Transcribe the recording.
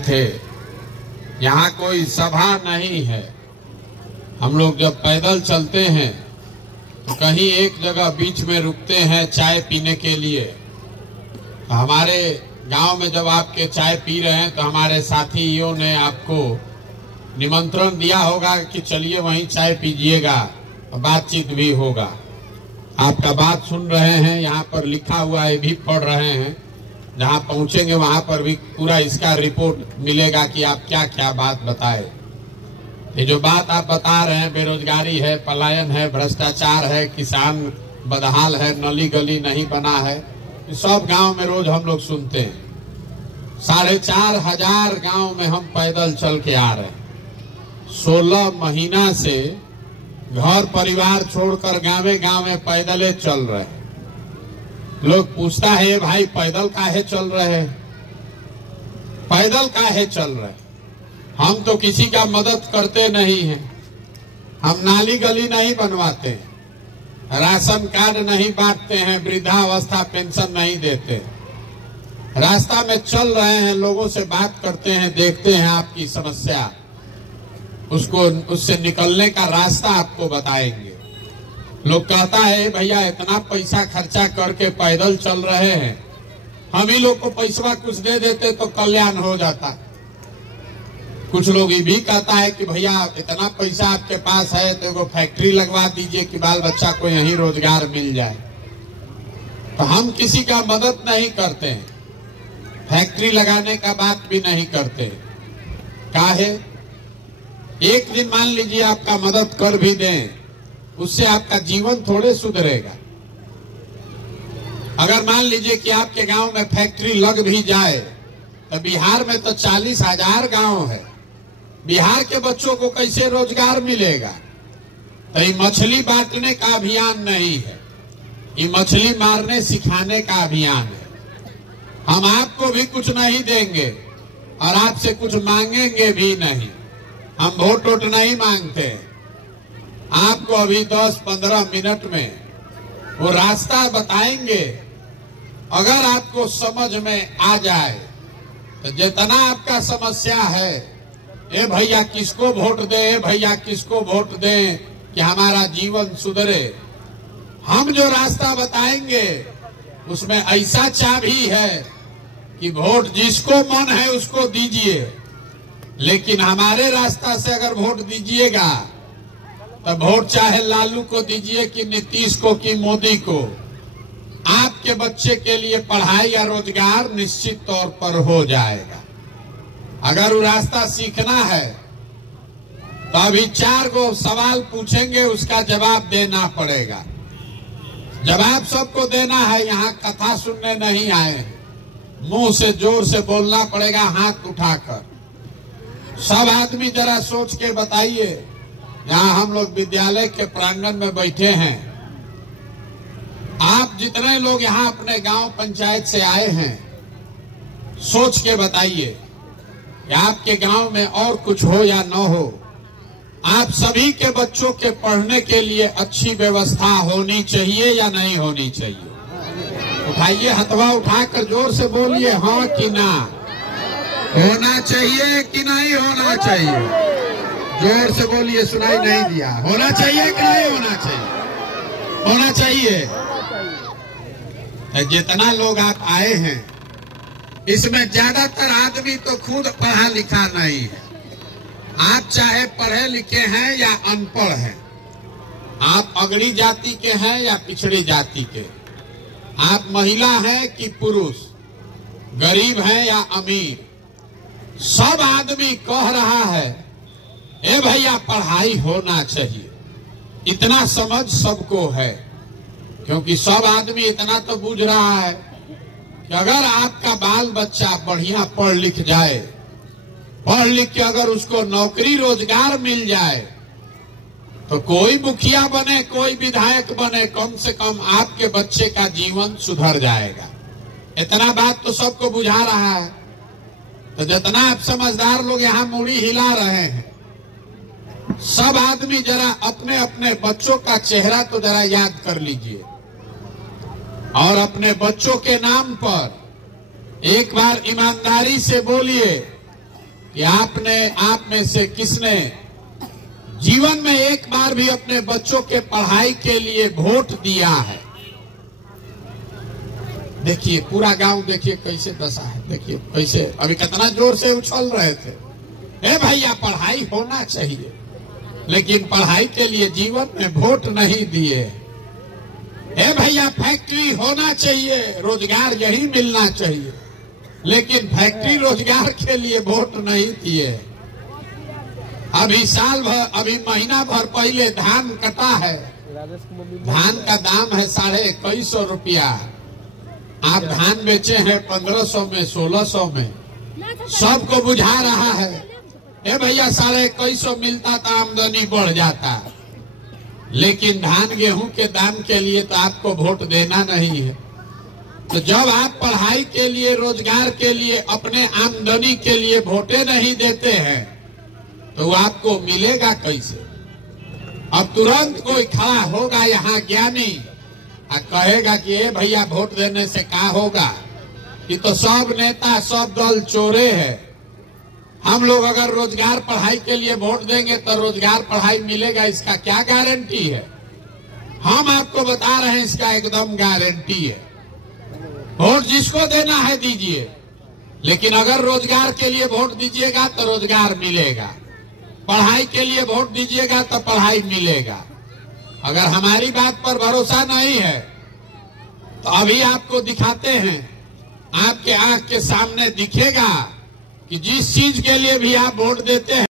थे। यहाँ कोई सभा नहीं है। हम लोग जब पैदल चलते हैं तो कहीं एक जगह बीच में रुकते हैं चाय पीने के लिए। तो हमारे गांव में जब आपके चाय पी रहे हैं तो हमारे साथियों ने आपको निमंत्रण दिया होगा कि चलिए वहीं चाय पीजिएगा, बातचीत भी होगा। आपका बात सुन रहे हैं, यहाँ पर लिखा हुआ है भी पढ़ रहे हैं। जहाँ पहुंचेंगे वहां पर भी पूरा इसका रिपोर्ट मिलेगा कि आप क्या क्या बात बताए। ये जो बात आप बता रहे हैं, बेरोजगारी है, पलायन है, भ्रष्टाचार है, किसान बदहाल है, नली गली नहीं बना है, सब गांव में रोज हम लोग सुनते हैं। 4,500 गांव में हम पैदल चल के आ रहे हैं। 16 महीना से घर परिवार छोड़कर गाँव में पैदल चल रहे हैं। लोग पूछता है भाई पैदल काहे चल रहे हैं, पैदल काहे चल रहे हैं? हम तो किसी का मदद करते नहीं हैं, हम नाली गली नहीं बनवाते हैं, राशन कार्ड नहीं बांटते हैं, वृद्धावस्था पेंशन नहीं देते। रास्ता में चल रहे हैं, लोगों से बात करते हैं, देखते हैं आपकी समस्या, उससे निकलने का रास्ता आपको बताएंगे। लोग कहता है भैया इतना पैसा खर्चा करके पैदल चल रहे हैं, हम ही लोग को पैसा कुछ दे देते तो कल्याण हो जाता। कुछ लोग ये भी कहता है कि भैया इतना पैसा आपके पास है तो एगो फैक्ट्री लगवा दीजिए कि बाल बच्चा को यहीं रोजगार मिल जाए। तो हम किसी का मदद नहीं करते हैं, फैक्ट्री लगाने का बात भी नहीं करते। काहे? एक दिन मान लीजिए आपका मदद कर भी दें, उससे आपका जीवन थोड़े सुधरेगा। अगर मान लीजिए कि आपके गांव में फैक्ट्री लग भी जाए तो बिहार में तो 40,000 गांव है, बिहार के बच्चों को कैसे रोजगार मिलेगा? तो ये मछली बांटने का अभियान नहीं है, ये मछली मारने सिखाने का अभियान है। हम आपको भी कुछ नहीं देंगे और आपसे कुछ मांगेंगे भी नहीं। हम वोट नहीं मांगते। आपको अभी 10-15 मिनट में वो रास्ता बताएंगे। अगर आपको समझ में आ जाए तो जितना आपका समस्या है, ए भैया किसको वोट दे, ए भैया किसको वोट दे कि हमारा जीवन सुधरे, हम जो रास्ता बताएंगे उसमें ऐसा चाबी है कि वोट जिसको मन है उसको दीजिए, लेकिन हमारे रास्ता से अगर वोट दीजिएगा तो वोट चाहे लालू को दीजिए कि नीतीश को कि मोदी को, आपके बच्चे के लिए पढ़ाई या रोजगार निश्चित तौर पर हो जाएगा। अगर वो रास्ता सीखना है तो अभी 4 गो सवाल पूछेंगे, उसका जवाब देना पड़ेगा। जवाब सबको देना है, यहाँ कथा सुनने नहीं आए, मुंह से जोर से बोलना पड़ेगा, हाथ उठाकर। सब आदमी जरा सोच के बताइए। यहाँ हम लोग विद्यालय के प्रांगण में बैठे हैं, आप जितने लोग यहाँ अपने गांव पंचायत से आए हैं, सोच के बताइए कि आपके गांव में और कुछ हो या न हो, आप सभी के बच्चों के पढ़ने के लिए अच्छी व्यवस्था होनी चाहिए या नहीं होनी चाहिए? उठाइए, हथवा उठाकर जोर से बोलिए, हाँ कि ना। होना चाहिए कि नहीं होना चाहिए? जोर से बोलिए, सुनाई नहीं दिया। होना चाहिए कि नहीं होना चाहिए? होना चाहिए। जितना लोग आप आए हैं इसमें ज्यादातर आदमी तो खुद पढ़ा लिखा नहीं है। आप चाहे पढ़े लिखे हैं या अनपढ़ हैं, आप अगड़ी जाति के हैं या पिछड़ी जाति के, आप महिला हैं कि पुरुष, गरीब हैं या अमीर, सब आदमी कह रहा है ए भैया पढ़ाई होना चाहिए। इतना समझ सबको है, क्योंकि सब आदमी इतना तो बूझ रहा है कि अगर आपका बाल बच्चा बढ़िया पढ़ लिख जाए, पढ़ लिख के अगर उसको नौकरी रोजगार मिल जाए तो कोई मुखिया बने, कोई विधायक बने, कम से कम आपके बच्चे का जीवन सुधर जाएगा। इतना बात तो सबको बुझा रहा है। तो जितना आप समझदार लोग यहाँ मुड़ी हिला रहे हैं, सब आदमी जरा अपने अपने बच्चों का चेहरा तो जरा याद कर लीजिए और अपने बच्चों के नाम पर एक बार ईमानदारी से बोलिए कि आप में से किसने जीवन में एक बार भी अपने बच्चों के पढ़ाई के लिए वोट दिया है। देखिए पूरा गांव, देखिए कैसे दशा है, देखिए कैसे अभी कितना जोर से उछल रहे थे। ए भैया पढ़ाई होना चाहिए, लेकिन पढ़ाई के लिए जीवन में वोट नहीं दिए। ए भैया फैक्ट्री होना चाहिए, रोजगार यही मिलना चाहिए, लेकिन फैक्ट्री रोजगार के लिए वोट नहीं दिए। अभी साल भर, अभी महीना भर पहले धान कटा है, धान का दाम है 2150 रुपया। आप धान बेचे हैं 1500 में, 1600 में, सबको बुझा रहा है। ए भैया 2150 मिलता तो आमदनी बढ़ जाता, लेकिन धान गेहूं के दाम के लिए तो आपको वोट देना नहीं है। तो जब आप पढ़ाई के लिए, रोजगार के लिए, अपने आमदनी के लिए वोटे नहीं देते हैं तो आपको मिलेगा कैसे? अब तुरंत कोई खड़ा होगा यहाँ ज्ञानी और कहेगा कि ए भैया वोट देने से क्या होगा, कि तो सब नेता सब दल चोरे हैं। हम लोग अगर रोजगार पढ़ाई के लिए वोट देंगे तो रोजगार पढ़ाई मिलेगा, इसका क्या गारंटी है? हम आपको बता रहे हैं इसका एकदम गारंटी है। वोट जिसको देना है दीजिए, लेकिन अगर रोजगार के लिए वोट दीजिएगा तो रोजगार मिलेगा, पढ़ाई के लिए वोट दीजिएगा तो पढ़ाई मिलेगा। अगर हमारी बात पर भरोसा नहीं है तो अभी आपको दिखाते हैं, आपके आंख के सामने दिखेगा कि जिस चीज के लिए भी आप वोट देते हैं